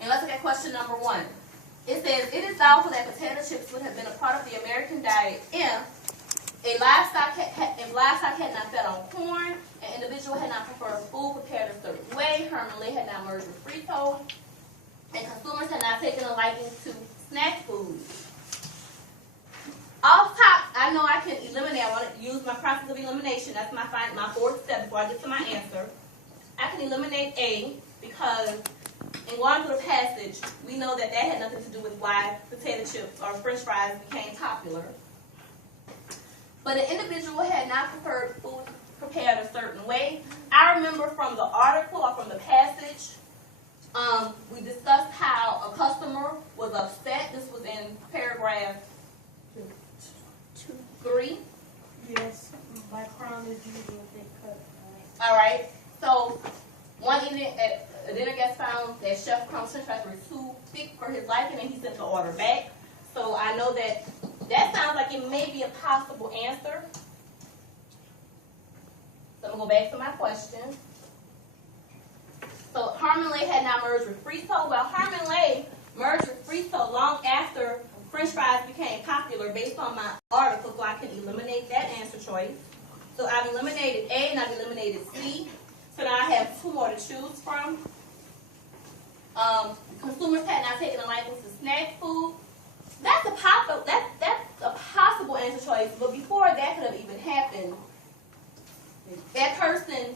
And let's look at question number 1. It says, it is doubtful that potato chips would have been a part of the American diet if livestock had not fed on corn, an individual had not preferred food prepared a certain way, Herman Lay had not merged with Frito, and consumers had not taken a liking to snack food. Off top, I know I can eliminate. I want to use my process of elimination. That's my fourth step before I get to my answer. I can eliminate A because in going through the passage, we know that had nothing to do with why potato chips or French fries became popular. But an individual had not preferred food prepared a certain way. I remember from the article or from the passage, we discussed how a customer was upset. This was in paragraph 3. Yes, my crown is usually a big cut. All right. So one evening at a dinner guest found that Chef Crumb's French fries were too thick for his liking, and he sent the order back. So I know that sounds like it may be a possible answer. So I'm going to go back to my question. So Herman Lay had not merged with Frito. Well, Herman Lay merged with Frito long after French fries became popular based on my article, so I can eliminate that answer choice. So I've eliminated A and I've eliminated C. So now I have 2 more to choose from. Consumers had not taken a liking to snack food. That's a possible answer choice, but before that could have even happened, that person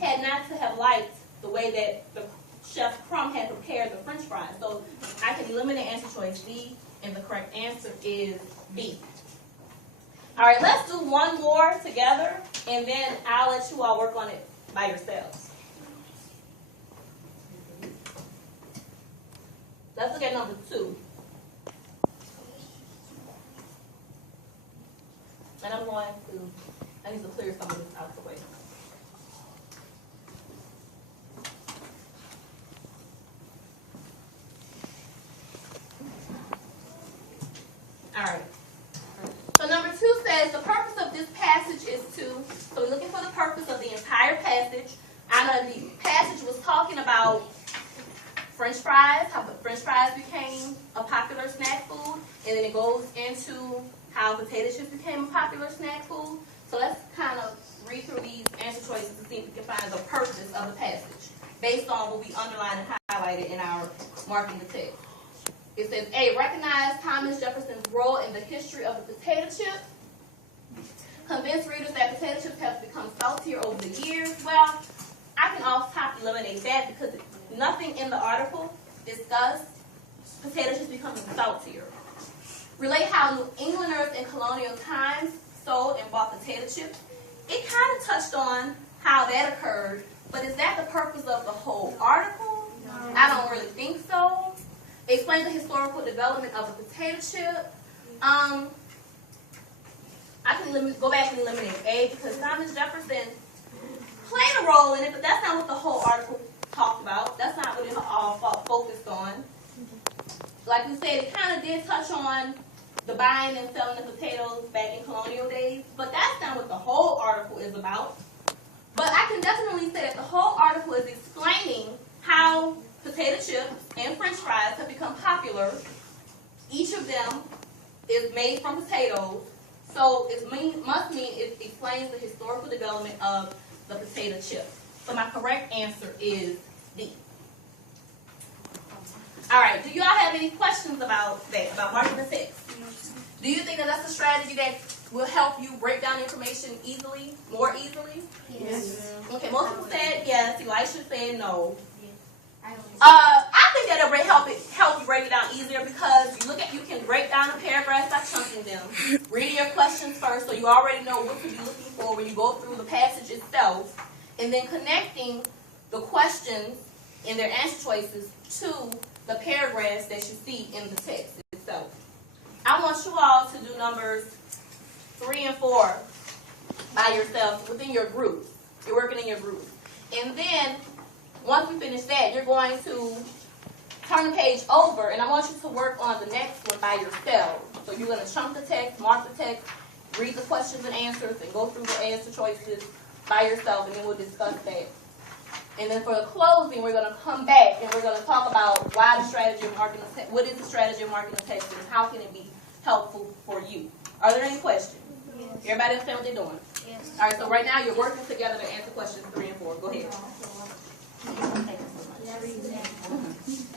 had not to have liked the way that the Chef Crumb had prepared the French fries. So I can eliminate answer choice B, and the correct answer is B. All right, let's do one more together, and then I'll let you all work on it by yourselves. Let's look at number 2. And I need to clear some of this out the way. All right. So number 2 says the purpose of this passage is to, so we're looking for the purpose of the entire passage. I know the passage was talking about French fries, how the French fries became a popular snack food, and then it goes into how potato chips became a popular snack food. So let's kind of read through these answer choices to see if we can find the purpose of the passage based on what we underlined and highlighted in our marking the text. It says, A, recognize Thomas Jefferson's role in the history of the potato chip. Convince readers that potato chips have become saltier over the years. Well, I can off top eliminate that because nothing in the article discussed potato chips becoming saltier. Relate how New Englanders in colonial times sold and bought potato chips. It kind of touched on how that occurred, but is that the purpose of the whole article? No. I don't really think so. Explain the historical development of the potato chip. I can go back and eliminate A because Thomas Jefferson played a role in it, but that's not what the whole article talked about. That's not what it all focused on. Like we said, it kind of did touch on the buying and selling of potatoes back in colonial days, but that's not what the whole article is about. But I can definitely say that the whole article is explaining how potato chips and French fries have become popular. Each of them is made from potatoes, so it must mean it explains the historical development of the potato chip. So my correct answer is D. All right, do you all have any questions about that, about marking the text? Do you think that that's a strategy that will help you break down information more easily? Yes. Okay, most people said yes. Elisha said no. I think that'll help you break it down easier because you can break down the paragraphs by chunking them. Read your questions first so you already know what to be looking for when you go through the passage itself, and then connecting the questions and their answer choices to the paragraphs that you see in the text itself. I want you all to do numbers 3 and 4 by yourself within your groups. You're working in your groups. And then once we finish that, you're going to turn the page over, and I want you to work on the next one by yourself. So you're going to chunk the text, mark the text, read the questions and answers, and go through the answer choices by yourself, and then we'll discuss that And then for the closing, we're going to come back and we're going to talk about why the strategy of marketing, what is the strategy of marketing text and how can it be helpful for you. Are there any questions? Yes. Everybody understand what they're doing? Yes. All right, so right now you're working together to answer questions 3 and 4. Go ahead. Thank you so much.